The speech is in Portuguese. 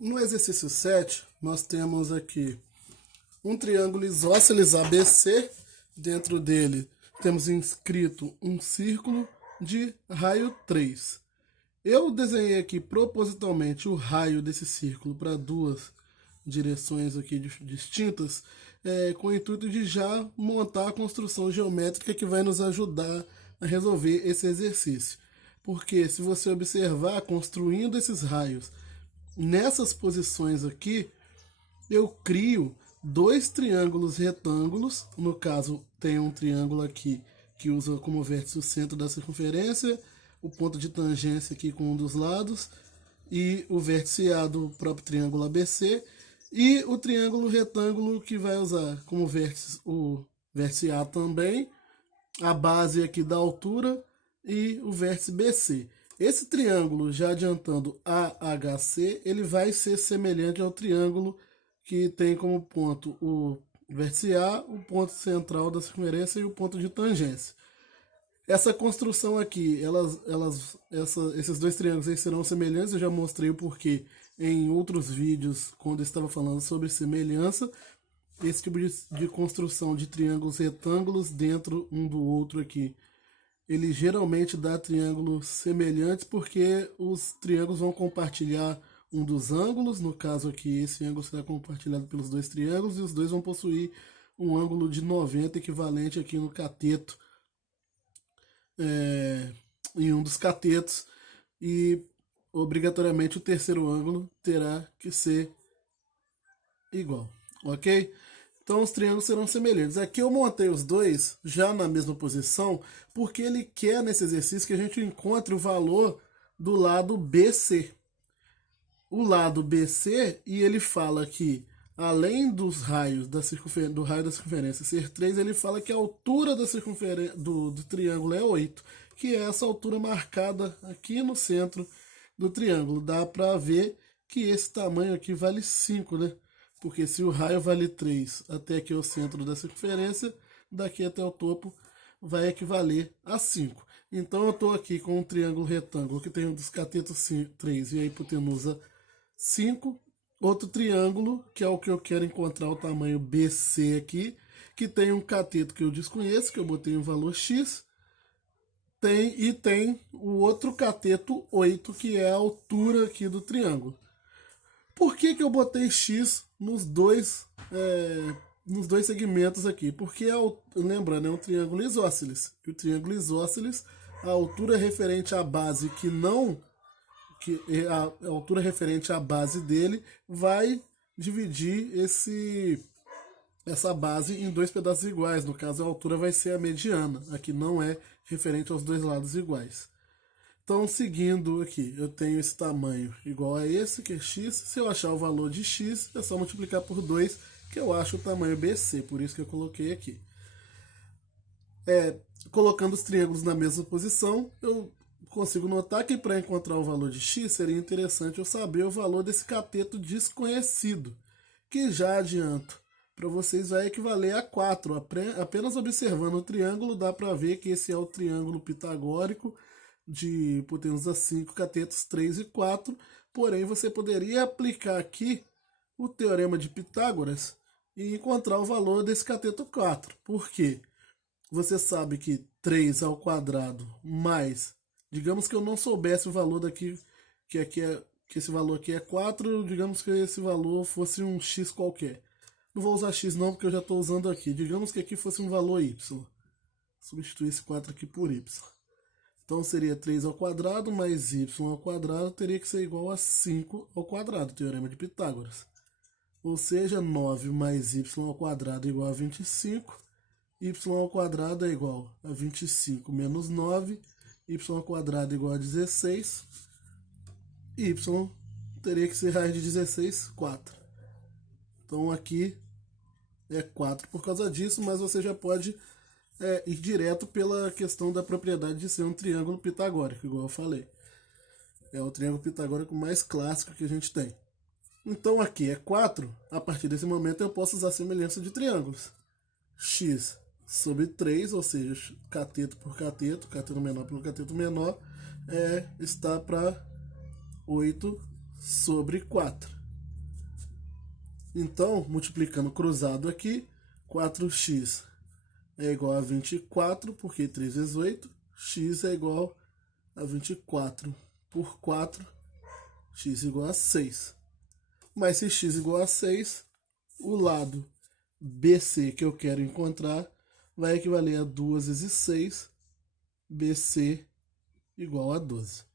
No exercício 7, nós temos aqui um triângulo isósceles ABC. Dentro dele temos inscrito um círculo de raio 3. Eu desenhei aqui propositalmente o raio desse círculo para duas direções aqui distintas, com o intuito de já montar a construção geométrica que vai nos ajudar a resolver esse exercício. Porque se você observar, construindo esses raios nessas posições aqui, eu crio dois triângulos retângulos. No caso, tem um triângulo aqui que usa como vértice o centro da circunferência, o ponto de tangência aqui com um dos lados, e o vértice A do próprio triângulo ABC, e o triângulo retângulo que vai usar como vértice o vértice A também, a base aqui da altura e o vértice BC. Esse triângulo, já adiantando AHC, ele vai ser semelhante ao triângulo que tem como ponto o vértice A, o ponto central da circunferência e o ponto de tangência. Essa construção aqui, esses dois triângulos serão semelhantes, eu já mostrei o porquê em outros vídeos, quando eu estava falando sobre semelhança. Esse tipo de construção de triângulos retângulos dentro um do outro aqui, ele geralmente dá triângulos semelhantes porque os triângulos vão compartilhar um dos ângulos. No caso aqui, esse ângulo será compartilhado pelos dois triângulos e os dois vão possuir um ângulo de 90 equivalente aqui no cateto, em um dos catetos, e obrigatoriamente o terceiro ângulo terá que ser igual, ok? Então os triângulos serão semelhantes. Aqui eu montei os dois já na mesma posição, porque ele quer nesse exercício que a gente encontre o valor do lado BC. O lado BC, e ele fala que além dos raios do raio da circunferência ser 3, ele fala que a altura da circunferência do triângulo é 8, que é essa altura marcada aqui no centro do triângulo. Dá para ver que esse tamanho aqui vale 5, né? Porque se o raio vale 3 até aqui o centro da circunferência, daqui até o topo vai equivaler a 5. Então eu estou aqui com um triângulo retângulo que tem um dos catetos 3 e a hipotenusa 5. Outro triângulo, que é o que eu quero encontrar o tamanho BC aqui, que tem um cateto que eu desconheço, que eu botei um valor X, tem o outro cateto 8, que é a altura aqui do triângulo. Por que eu botei X nos dois segmentos aqui? Porque, lembrando, é um triângulo isósceles. E o triângulo isósceles, a altura referente à base a altura referente à base dele vai dividir essa base em dois pedaços iguais. No caso, a altura vai ser a mediana. Aqui não é referente aos dois lados iguais. Então, seguindo aqui, eu tenho esse tamanho igual a esse, que é x. Se eu achar o valor de x, é só multiplicar por 2, que eu acho o tamanho BC, por isso que eu coloquei aqui. Colocando os triângulos na mesma posição, eu consigo notar que para encontrar o valor de x, seria interessante eu saber o valor desse cateto desconhecido, que já adianto para vocês vai equivaler a 4. Apenas observando o triângulo dá para ver que esse é o triângulo pitagórico de hipotenusa 5, catetos 3 e 4, porém você poderia aplicar aqui o teorema de Pitágoras e encontrar o valor desse cateto 4. Por quê? Você sabe que 3 ao quadrado mais, digamos que eu não soubesse o valor daqui, que esse valor aqui é 4, digamos que esse valor fosse um x qualquer. Não vou usar x não, porque eu já estou usando aqui. Digamos que aqui fosse um valor y. Substituir esse 4 aqui por y. Então seria 3 ao quadrado mais y ao quadrado teria que ser igual a 5 ao quadrado, teorema de Pitágoras. Ou seja, 9 mais y ao quadrado é igual a 25, y ao quadrado é igual a 25 menos 9, y ao quadrado é igual a 16, y teria que ser raiz de 16, 4. Então aqui é 4 por causa disso, mas você já pode ir direto pela questão da propriedade de ser um triângulo pitagórico, igual eu falei. É o triângulo pitagórico mais clássico que a gente tem. Então aqui é 4, a partir desse momento eu posso usar a semelhança de triângulos. X sobre 3, ou seja, cateto por cateto, cateto menor pelo cateto menor, está para 8 sobre 4. Então, multiplicando cruzado aqui, 4x é igual a 24, porque 3 vezes 8, x é igual a 24 por 4, x igual a 6. Mas se x igual a 6, o lado BC que eu quero encontrar vai equivaler a 2 vezes 6, BC igual a 12.